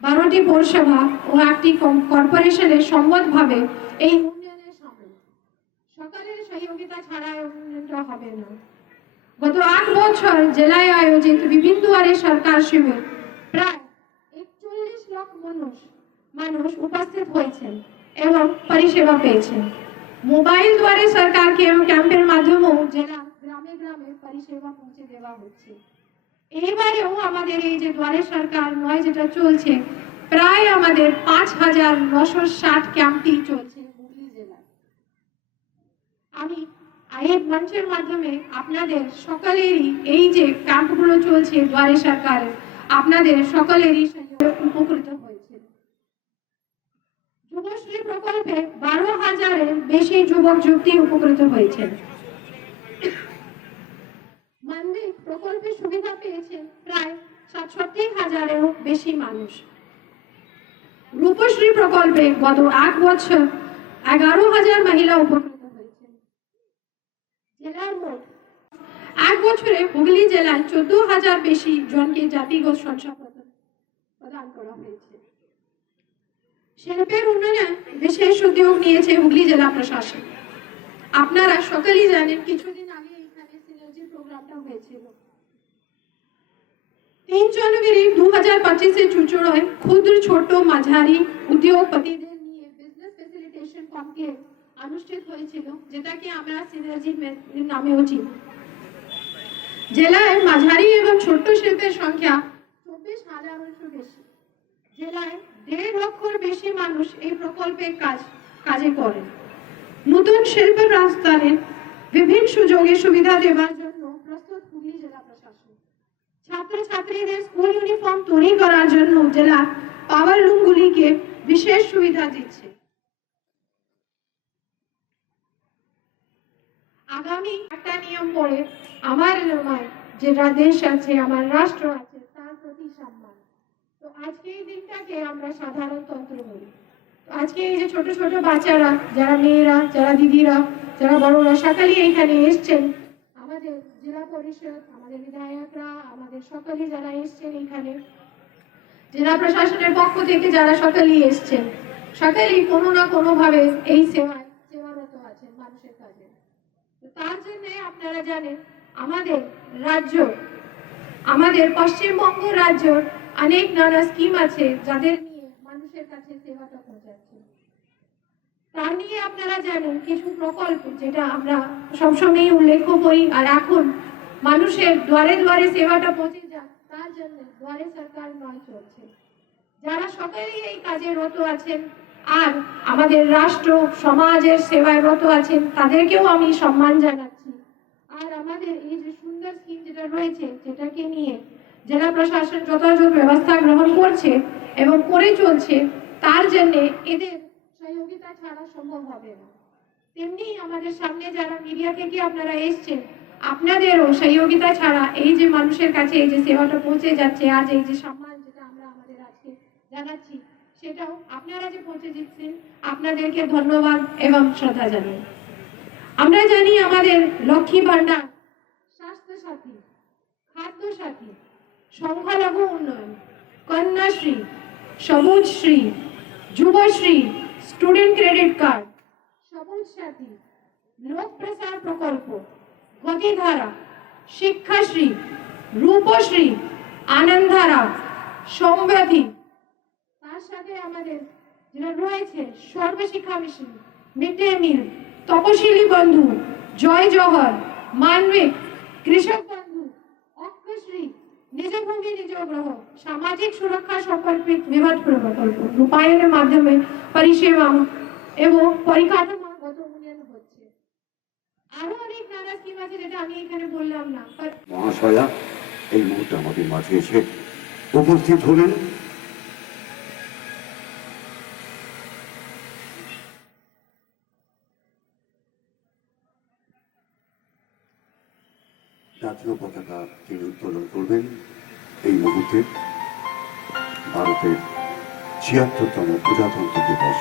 বারোটি পৌরসভা ও একটি কর্পোরেশনের সম্মতভাবে এই উন্নয়নের সামিল। সকালের সহযোগিতা ছাড়া উন্নয়নটা হবে না। গত আট বছর জেলায় আয়োজিত বিভিন্ন দুয়ারে সরকার শিবির প্রায় একচল্লিশ লাখ মানুষ মানুষ উপস্থিত হয়েছেন এবং পরিষেবা পেয়েছেন। মোবাইল দ্বারে সরকার ক্যাম্পের মাধ্যমেও জেলা, গ্রামে গ্রামে পরিষেবা পৌঁছে দেওয়া হচ্ছে। এইবারেও আমাদের এই যে দ্বারে সরকার নয়, যেটা চলছে, প্রায় আমাদের পাঁচ হাজার নশো ষাট ক্যাম্পটি চলছে হুগলি জেলায়। আমি এই মঞ্চের মাধ্যমে আপনাদের সকলেরই এই যে ক্যাম্পগুলো চলছে দ্বারে সরকারের, আপনাদের সকলেরই উপকৃত হয়েছে যুবশ্রী প্রকল্পে বারো হাজারের বেশি যুবক, যুবতী উপকৃত হয়েছেন মন্দির প্রকল্পে সুবিধা পেয়েছেন প্রায় সাতষট্টি হাজারেরও বেশি মানুষ। রূপশ্রী প্রকল্পে গত এক বছর এগারো হাজার মহিলা উপকৃত হয়েছেন জেলার মোট এক বছরে হুগলি জেলায় চোদ্দ হাজার বেশি জনকে জাতিগত শংসাপত্র প্রদান করা হয়েছে। শিল্পের উন্নয়নে বিশেষ উদ্যোগ নিয়েছে হুগলি জেলা প্রশাসন। আপনারা সকলেই জানেন কিছুদিন আগে এখানে সিনার্জি প্রোগ্রামটা হয়েছিল। তিন জানুয়ারি দু হাজার পঁচিশে চুচুড়ায় ক্ষুদ্র, ছোট, মাঝারি উদ্যোগপতিদের নিয়ে বিজনেস ফেসিলিটেশন কমপ্লেক্স অনুষ্ঠিত হয়েছিল, যেটাকে আমরা সিনার্জি নামেও চিনি। জেলায় মাঝারি এবং ছোট শিল্পের সংখ্যা চব্বিশ হাজারেরও বেশি। জেলায় দেড় লক্ষর বেশি মানুষ এই প্রকল্পে কাজ, কাজে করেন নতুন শিল্প প্রস্তাবে বিভিন্ন সুযোগে সুবিধা দেওয়ার জন্য প্রস্তুত হুগলি জেলা প্রশাসন। ছাত্রছাত্রীদের স্কুল ইউনিফর্ম তৈরি করার জন্য জেলা পাওয়ার লুমগুলিকে বিশেষ সুবিধা দিচ্ছে। আগামী একটা নিয়ম পড়ে আমার আমার যে দেশ আছে, আমার রাষ্ট্র আছে, তার প্রতি সম্মান। তো আজকে এই দিনটাকে আমরা সাধারণতন্ত্র বলি। আজকে এই যে ছোট ছোট বাচ্চারা, যারা মেয়েরা, যারা দিদিরা, যারা বড়রা, সকালেই এখানে এসছেন। আমাদের জেলা পরিষদ, আমাদের বিধায়করা, আমাদের সকলে যারা এসছেন এখানে জেলা প্রশাসনের পক্ষ থেকে যারা সকালেই এসছেন, সকালেই কোনো না কোনো ভাবে এই সেবায় সেবারত আছেন মানুষের কাজে তার জন্য আপনারা জানেন, আমাদের রাজ্য, আমাদের পশ্চিমবঙ্গ রাজ্যর অনেক নানা স্কিম আছে যাদের নিয়ে মানুষের কাছে সেবাটা পৌঁছাচ্ছে। তা নিয়ে আপনারা জানেন কিছু প্রকল্প যেটা আমরা সবসময় উল্লেখ করি আর এখন মানুষের দ্বারে দ্বারে সেবাটা পৌঁছে যাক, তার জন্য দ্বারে সরকার নয় চলছে। যারা সকলেই এই কাজে রত আছেন আর আমাদের রাষ্ট্র, সমাজের সেবায় রত আছেন, তাদেরকেও আমি সম্মান জানাচ্ছি। আর আমাদের এই যে সুন্দর স্কিম যেটা রয়েছে, যেটাকে নিয়ে জেলা প্রশাসন যথাযথ ব্যবস্থা গ্রহণ করছে এবং করে চলছে, তার জন্য এদের সহযোগিতা ছাড়া সম্ভব হবে না। তেমনি আমাদের সামনে যারা মিডিয়া থেকে আপনারা এসছেন, আপনাদেরও সহযোগিতা ছাড়া এই যে মানুষের কাছে এই যে সেবাটা পৌঁছে যাচ্ছে, আজ এই যে সম্মান যেটা আমরা আমাদের আজকে জানাচ্ছি, সেটাও আপনারা যে পৌঁছে দিচ্ছেন, আপনাদেরকে ধন্যবাদ এবং শ্রদ্ধা জানাই। আমরা জানি আমাদের লক্ষ্মী ভান্ডার স্বাস্থ্য সাথী খাদ্য সাথী সংখ্যালঘু উন্নয়ন, Kanyashree Sabuj Shree Yuvashree student credit card Sabuj Sathi লোক প্রসার প্রকল্প, গতিধারা, শিক্ষাশ্রী, রূপশ্রী আনন্দধারা সম্ব্যাধি তার সাথে আমাদের যেটা রয়েছে, Sarva Shiksha mission mid day meal, Taposili Bandhu, জয় জহর মানবিক, কৃষক নিজ ভূমি গ্রহ সামাজিক সুরক্ষা সম্পর্কিত বিভাগ প্রকল্প, রূপায়ণের মাধ্যমে পরিষেবা এবং পরিকাঠামোগত উন্নয়ন হচ্ছে। আরও অনেক নানা স্কিম আছে যেটা আমি এখানে বললাম না মহাশয়া, এই মুহূর্তে আমাদের মাঝে এসে উপস্থিত হলেন। জাতীয় পতাকা তিনি উত্তোলন করবেন। এই মুহূর্তে ভারতের ছিয়াত্তরতম প্রজাতন্ত্র দিবস।